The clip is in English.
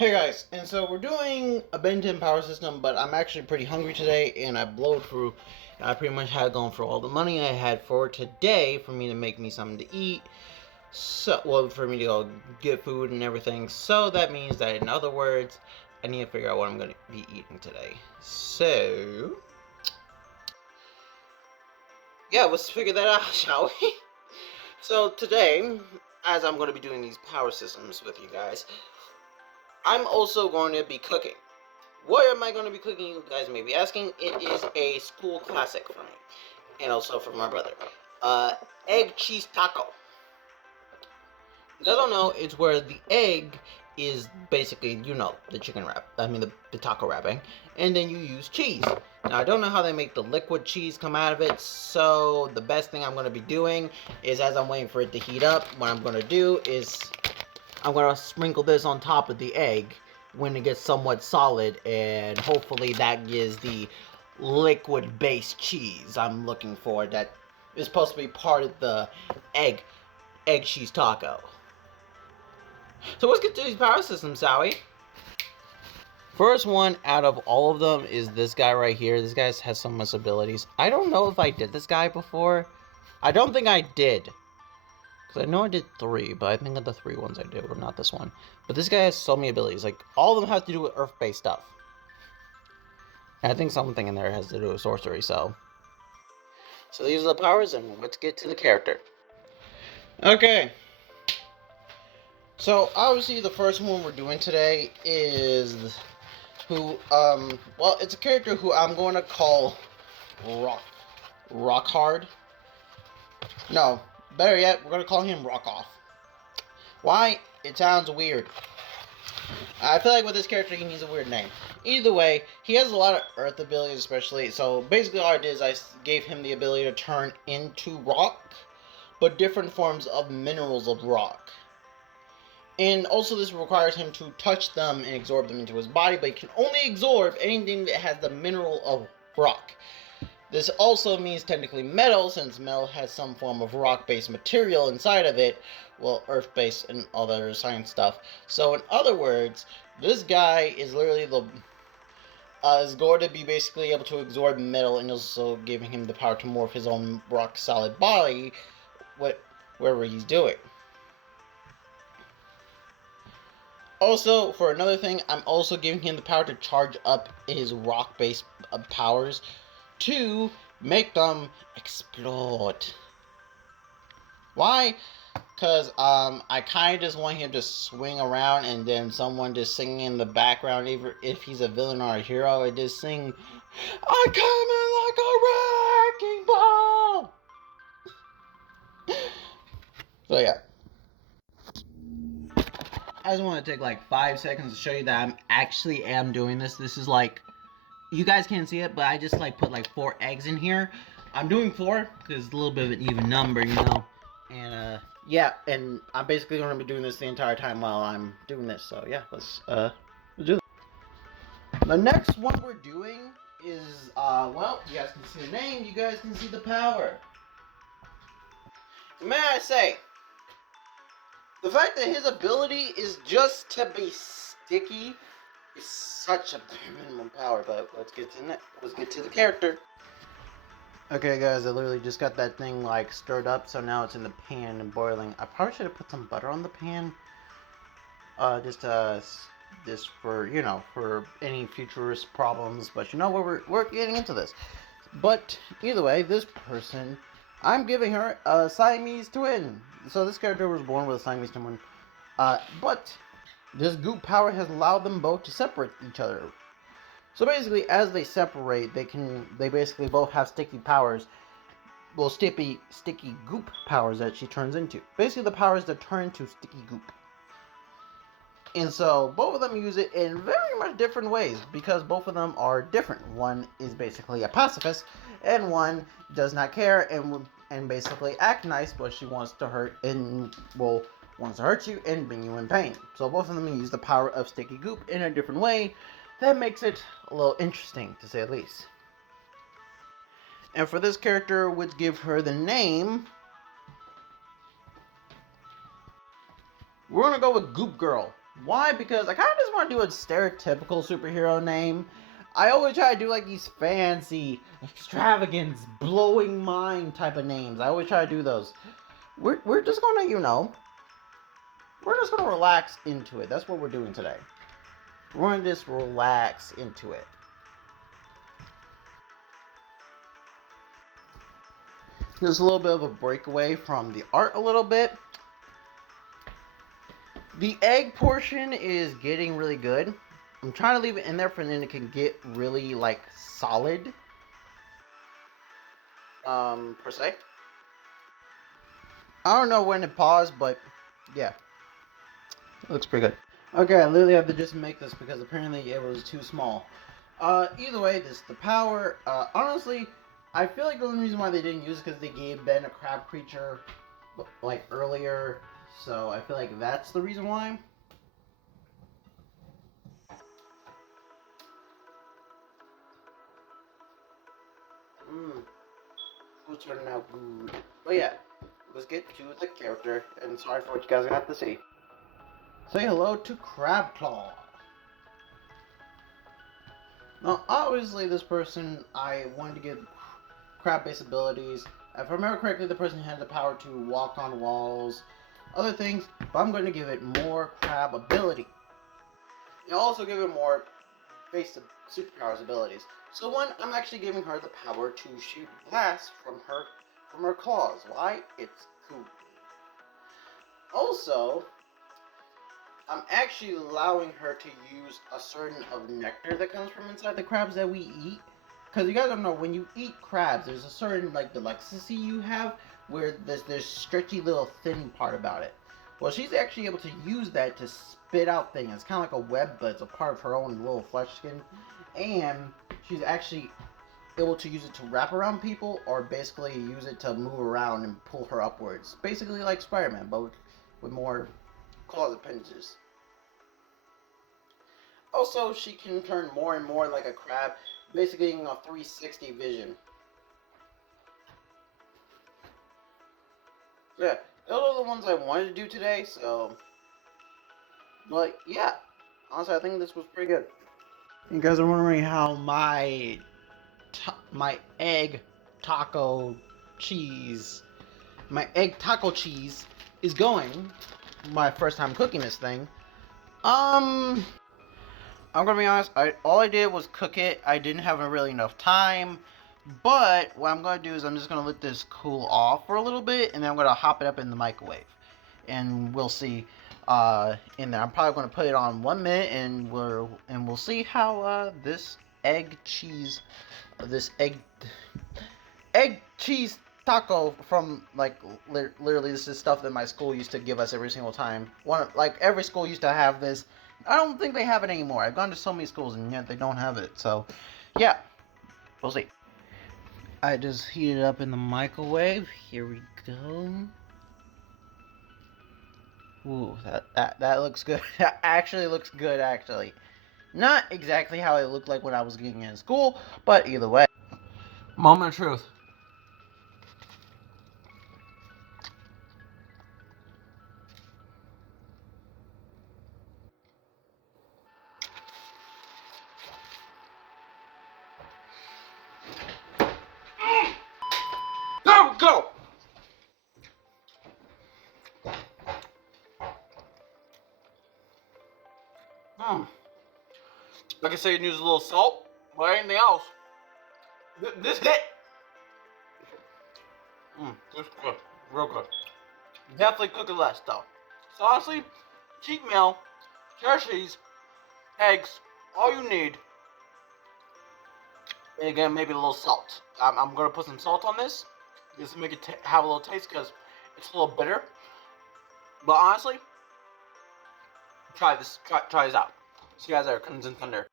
Hey guys, and so we're doing a Ben 10 power system, but I'm actually pretty hungry today, and I blowed through. I pretty much had gone for all the money I had for today for me to make me something to eat. So, well, for me to go get food and everything. So that means that, in other words, I need to figure out what I'm going to be eating today. So, yeah, let's figure that out, shall we? So today, as I'm going to be doing these power systems with you guys, I'm also going to be cooking. What am I going to be cooking, you guys may be asking? It is a school classic for me, and also for my brother. Egg cheese taco. You guys don't know, it's where the egg is basically, the chicken wrap. I mean, the taco wrapping. And then you use cheese. Now, I don't know how they make the liquid cheese come out of it, so the best thing I'm going to be doing is, as I'm waiting for it to heat up, what I'm going to do is I'm going to sprinkle this on top of the egg when it gets somewhat solid, and hopefully that gives the liquid-based cheese I'm looking for that is supposed to be part of the egg cheese taco. So let's get to these power systems, shall we? First one out of all of them is this guy right here. This guy has so much abilities. I don't know if I did this guy before. I don't think I did. Because I know I did 3, but I think of the 3 ones I did were not this one. But this guy has so many abilities. Like, all of them have to do with earth-based stuff. And I think something in there has to do with sorcery, so these are the powers, and let's get to the character. Okay. So, obviously, the first one we're doing today is well, it's a character who I'm going to call Rock Hard. No, better yet, we're going to call him Rock Off. Why? It sounds weird. I feel like with this character, he needs a weird name. Either way, he has a lot of earth abilities, especially. So, basically, all I did is I gave him the ability to turn into rock, but different forms of minerals of rock. And also this requires him to touch them and absorb them into his body, but he can only absorb anything that has the mineral of rock. This also means technically metal, since metal has some form of rock-based material inside of it, well, earth-based and all the other science stuff. So in other words, this guy is literally is going to be basically able to absorb metal, and also giving him the power to morph his own rock-solid body, wherever he's doing. Also, for another thing, I'm also giving him the power to charge up his rock-based powers to make them explode. Why? Because I kind of just want him to swing around and then someone just singing in the background, even if he's a villain or a hero, and just sing, "I come in like a wrecking ball." So yeah. I just want to take like 5 seconds to show you that I actually am doing this. This is like, you guys can't see it, but I just like put like 4 eggs in here. I'm doing 4 because it's a little bit of an even number, And yeah, and I'm basically going to be doing this the entire time while I'm doing this. So yeah, let's do this. The next one we're doing is well, you guys can see the name, you guys can see the power. May I say, the fact that his ability is just to be sticky is such a minimum power, but let's get to the character. Okay guys, I literally just got that thing like stirred up, so now it's in the pan and boiling. I probably should have put some butter on the pan. Just for, for any futurist problems, but we're getting into this. But either way, this person, I'm giving her a Siamese twin. So this character was born with a Siamese twin. But this goop power has allowed them both to separate each other. So basically, as they separate, they basically both have sticky powers. Well, sticky goop powers that she turns into. Basically, the powers that turn into sticky goop. And so both of them use it in very much different ways, because both of them are different. One is basically a pacifist, and one does not care and basically act nice, but she wants to hurt you and bring you in pain. So both of them use the power of sticky goop in a different way. That makes it a little interesting, to say the least. And for this character, would give her the name, we're gonna go with Goop Girl. Why? Because I kind of just want to do a stereotypical superhero name. I always try to do like these fancy, extravagant, blowing mind type of names. I always try to do those. We're just gonna, we're just gonna relax into it. That's what we're doing today. We're gonna just relax into it. There's a little bit of a breakaway from the art a little bit. The egg portion is getting really good. I'm trying to leave it in there for then it can get really like solid. Per se. I don't know when to pause, but yeah. It looks pretty good. Okay, I literally have to just make this because apparently it was too small. Either way, this is the power. Honestly, I feel like the only reason why they didn't use it is because they gave Ben a crab creature like earlier. So I feel like that's the reason why. Who's turning out good? But yeah, let's get to the character. And sorry for what you guys have to see. Say hello to Crabclaw. Now, obviously, this person, I wanted to give crab-based abilities. If I remember correctly, the person had the power to walk on walls, other things, but I'm going to give it more crab ability. And also give it more base superpowers abilities. So one, I'm actually giving her the power to shoot glass from her claws. Why? It's cool. Also, I'm actually allowing her to use a certain of nectar that comes from inside the crabs that we eat. Because you guys don't know, when you eat crabs, there's a certain like delicacy you have where there's this stretchy little thin part about it. Well, she's actually able to use that to spit out things. It's kind of like a web, but it's a part of her own little flesh skin. And she's actually able to use it to wrap around people or basically use it to move around and pull her upwards. Basically like Spider-Man, but with more claws appendages. Also, she can turn more and more like a crab, basically getting a 360 vision. Yeah, those are the ones I wanted to do today, so... But, yeah. Honestly, I think this was pretty good. You guys are wondering how my egg taco cheese... My egg taco cheese is going. My first time cooking this thing. I'm gonna be honest, all I did was cook it. I didn't have really enough time. But what I'm gonna do is I'm just gonna let this cool off for a little bit, and then I'm gonna hop it up in the microwave, and we'll see in there. I'm probably gonna put it on 1 minute, and we'll see how this egg cheese taco from like literally this is stuff that my school used to give us every single time. Every school used to have this. I don't think they have it anymore. I've gone to so many schools and yet they don't have it. So, yeah, we'll see. I just heat it up in the microwave. Here we go. Ooh, that looks good. That actually looks good, actually. Not exactly how it looked like when I was getting in school, but either way. Moment of truth. There we go! Like I said, you can use a little salt, but anything else. This hit! This is good. Real good. Definitely cook it less, though. So honestly, cheat meal, cheese, eggs, all you need. And again, maybe a little salt. I'm gonna put some salt on this, just to make it have a little taste, because it's a little bitter. But honestly, try this. Try this out. See you guys later. Crimson Thunder.